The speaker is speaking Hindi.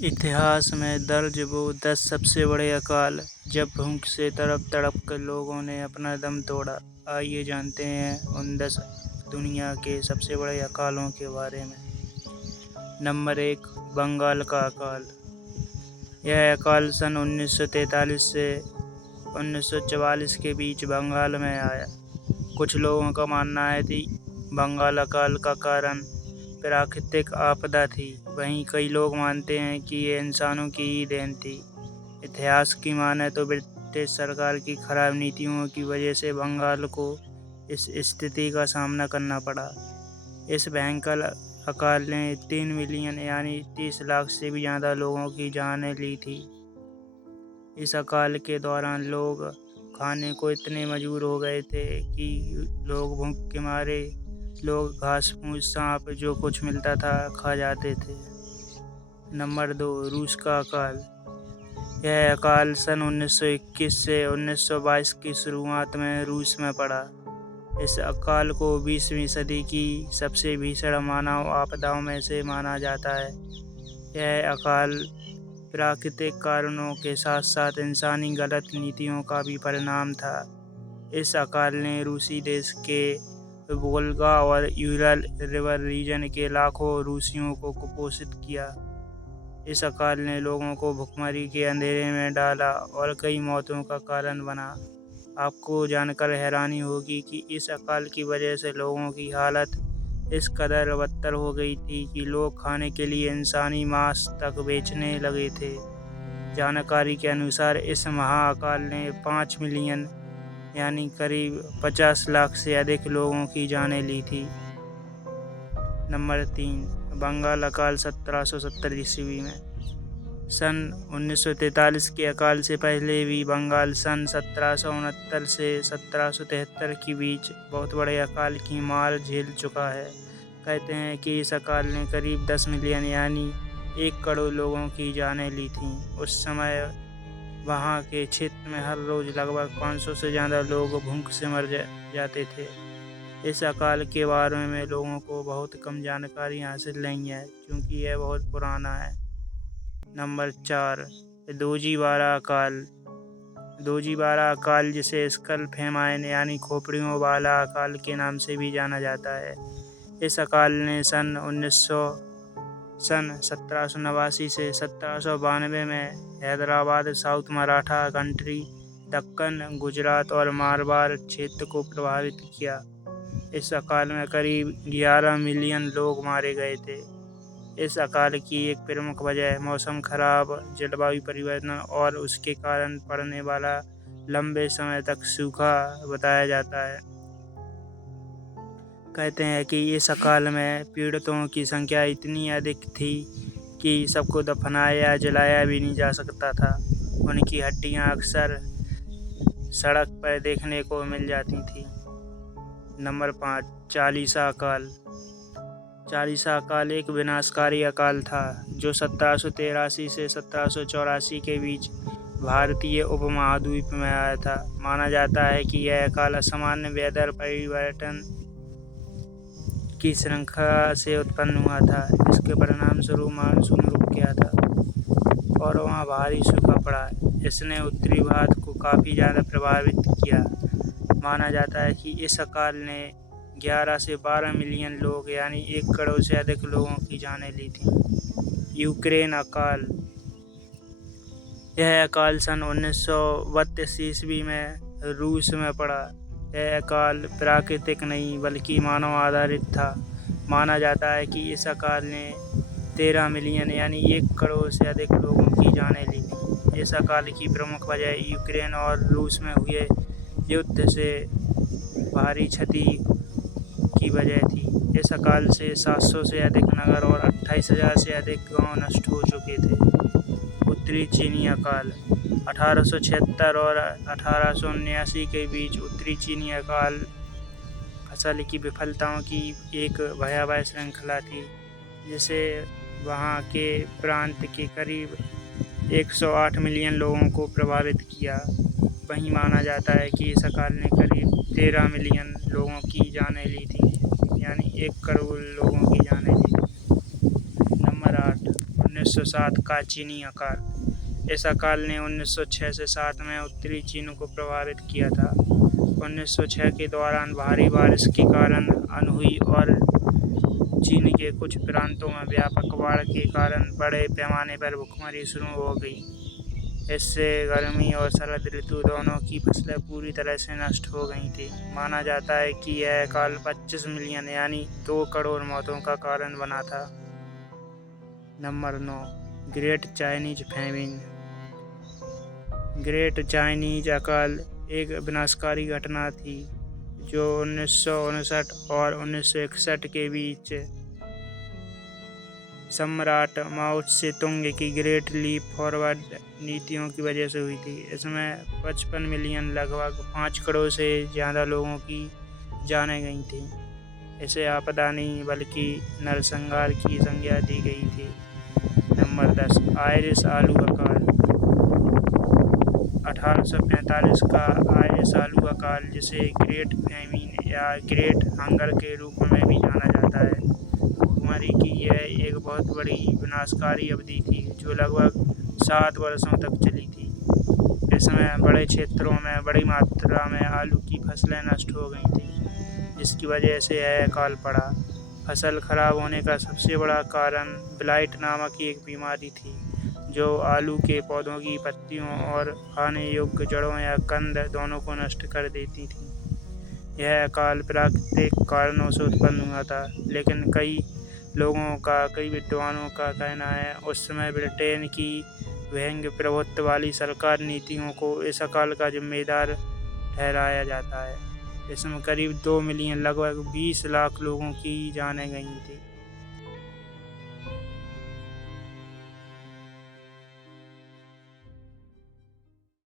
इतिहास में दर्ज वो 10 सबसे बड़े अकाल जब भूख से तड़प तड़प कर लोगों ने अपना दम तोड़ा। आइए जानते हैं उन 10 दुनिया के सबसे बड़े अकालों के बारे में। नंबर 1, बंगाल का अकाल। यह अकाल सन 1943 से 1944 के बीच बंगाल में आया। कुछ लोगों का मानना है कि बंगाल अकाल का कारण प्राकृतिक आपदा थी, वहीं कई लोग मानते हैं कि ये इंसानों की ही देन थी। इतिहास की माने तो ब्रिटिश सरकार की खराब नीतियों की वजह से बंगाल को इस स्थिति का सामना करना पड़ा। इस भयंकर अकाल ने 3 मिलियन यानी 30 लाख से भी ज़्यादा लोगों की जानें ली थी। इस अकाल के दौरान लोग खाने को इतने मजबूर हो गए थे कि लोग भूख के मारे लोग घास फूस सांप जो कुछ मिलता था खा जाते थे। नंबर 2, रूस का अकाल। यह अकाल सन 1921 से 1922 की शुरुआत में रूस में पड़ा। इस अकाल को 20वीं सदी की सबसे भीषण मानव आपदाओं में से माना जाता है। यह अकाल प्राकृतिक कारणों के साथ साथ इंसानी गलत नीतियों का भी परिणाम था। इस अकाल ने रूसी देश के वोल्गा और यूरल रिवर रीजन के लाखों रूसियों को कुपोषित किया। इस अकाल ने लोगों को भुखमरी के अंधेरे में डाला और कई मौतों का कारण बना। आपको जानकर हैरानी होगी कि इस अकाल की वजह से लोगों की हालत इस कदर बदतर हो गई थी कि लोग खाने के लिए इंसानी मांस तक बेचने लगे थे। जानकारी के अनुसार इस महाअकाल ने 5 मिलियन यानी करीब 50 लाख से अधिक लोगों की जानें ली थी। नंबर 3, बंगाल अकाल 1770 ईस्वी में। सन 1943 के अकाल से पहले भी बंगाल सन 1769 से 1773 के बीच बहुत बड़े अकाल की मार झेल चुका है। कहते हैं कि इस अकाल ने करीब 10 मिलियन यानी 1 करोड़ लोगों की जानें ली थीं। उस समय वहाँ के क्षेत्र में हर रोज़ लगभग 500 से ज़्यादा लोग भूख से मर जाते थे। इस अकाल के बारे में लोगों को बहुत कम जानकारी हासिल नहीं है क्योंकि यह बहुत पुराना है। नंबर 4, दोजीवारा अकाल। दोजीवारा अकाल जिसे स्कल फेमाइन यानी खोपड़ियों वाला अकाल के नाम से भी जाना जाता है। इस अकाल ने सन 1789 से 1792 में हैदराबाद, साउथ मराठा कंट्री, दक्कन, गुजरात और मारवाड़ क्षेत्र को प्रभावित किया। इस अकाल में करीब 11 मिलियन लोग मारे गए थे। इस अकाल की एक प्रमुख वजह मौसम खराब, जलवायु परिवर्तन और उसके कारण पड़ने वाला लंबे समय तक सूखा बताया जाता है। कहते हैं कि इस अकाल में पीड़ितों की संख्या इतनी अधिक थी कि सबको दफनाया या जलाया भी नहीं जा सकता था। उनकी हड्डियां अक्सर सड़क पर देखने को मिल जाती थी। नंबर 5, चालीसा अकाल। चालीसा अकाल एक विनाशकारी अकाल था जो 1783 से 1784 के बीच भारतीय उपमहाद्वीप में आया था। माना जाता है कि यह अकाल असामान्य वेदर परिवर्तन की श्रृंखला से उत्पन्न हुआ था। इसके परिणाम स्वरूप मानसून रुक गया था और वहाँ भारी सूखा पड़ा। इसने उत्तरी भारत को काफ़ी ज़्यादा प्रभावित किया। माना जाता है कि इस अकाल ने 11 से 12 मिलियन लोग यानी 1 करोड़ से अधिक लोगों की जानें ली थीं। यूक्रेन अकाल। यह अकाल सन 1932 ईस्वी में रूस में पड़ा। यह अकाल प्राकृतिक नहीं बल्कि मानव आधारित था। माना जाता है कि इस अकाल ने 13 मिलियन यानी 1 करोड़ से अधिक लोगों की जानें ली थीं। इस अकाल की प्रमुख वजह यूक्रेन और रूस में हुए युद्ध से भारी क्षति की वजह थी। इस अकाल से 700 से अधिक नगर और 28,000 से अधिक गांव नष्ट हो चुके थे। उत्तरी चीनी अकाल। 1876 और 1879 के बीच उत्तरी चीनी अकाल फसल की विफलताओं की एक भयावह श्रृंखला थी जिसे वहाँ के प्रांत के करीब 108 मिलियन लोगों को प्रभावित किया। वहीं माना जाता है कि इस अकाल ने करीब 13 मिलियन लोगों की जानें ली थी यानी 1 करोड़ लोगों की जानें ली थी। नंबर 8, 1907 का चीनी अकाल। इस अकाल ने 1906 से 7 में उत्तरी चीन को प्रभावित किया था। 1906 के दौरान भारी बारिश के कारण अनहुई और चीन के कुछ प्रांतों में व्यापक बाढ़ के कारण बड़े पैमाने पर भूखमरी शुरू हो गई। इससे गर्मी और शरद ऋतु दोनों की फसलें पूरी तरह से नष्ट हो गई थी। माना जाता है कि यह अकाल 25 मिलियन यानी 2 करोड़ मौतों का कारण बना था। Number 9, great Chinese famine. Great Chinese अकाल एक विनाशकारी घटना थी जो 1959 और 1961 के बीच सम्राट माओ त्से-तुंग की ग्रेट लीप फॉरवर्ड नीतियों की वजह से हुई थी। इसमें 55 मिलियन लगभग 5 करोड़ से ज़्यादा लोगों की जानें गई थीं। इसे आपदा नहीं बल्कि नरसंहार की संज्ञा दी गई थी। नंबर 10, आयरिश आलू अकाल। 1845 का आयरिश आलू अकाल, जिसे ग्रेट फैमिन या ग्रेट हंगर के रूप में भी जाना जाता है, भूखमरी की यह एक बहुत बड़ी विनाशकारी अवधि थी जो लगभग 7 वर्षों तक चली थी। इसमें बड़े क्षेत्रों में बड़ी मात्रा में आलू की फसलें नष्ट हो गई थीं, जिसकी वजह से यह अकाल पड़ा। फसल खराब होने का सबसे बड़ा कारण ब्लाइट नामक एक बीमारी थी जो आलू के पौधों की पत्तियों और खाने योग्य जड़ों या कंद दोनों को नष्ट कर देती थी। यह अकाल प्राकृतिक कारणों से उत्पन्न हुआ था, लेकिन कई विद्वानों का कहना है उस समय ब्रिटेन की व्यंग्य प्रभुत्व वाली सरकार नीतियों को इस अकाल का जिम्मेदार ठहराया जाता है। इसमें करीब 2 मिलियन लगभग 20 लाख लोगों की जानें गई थी।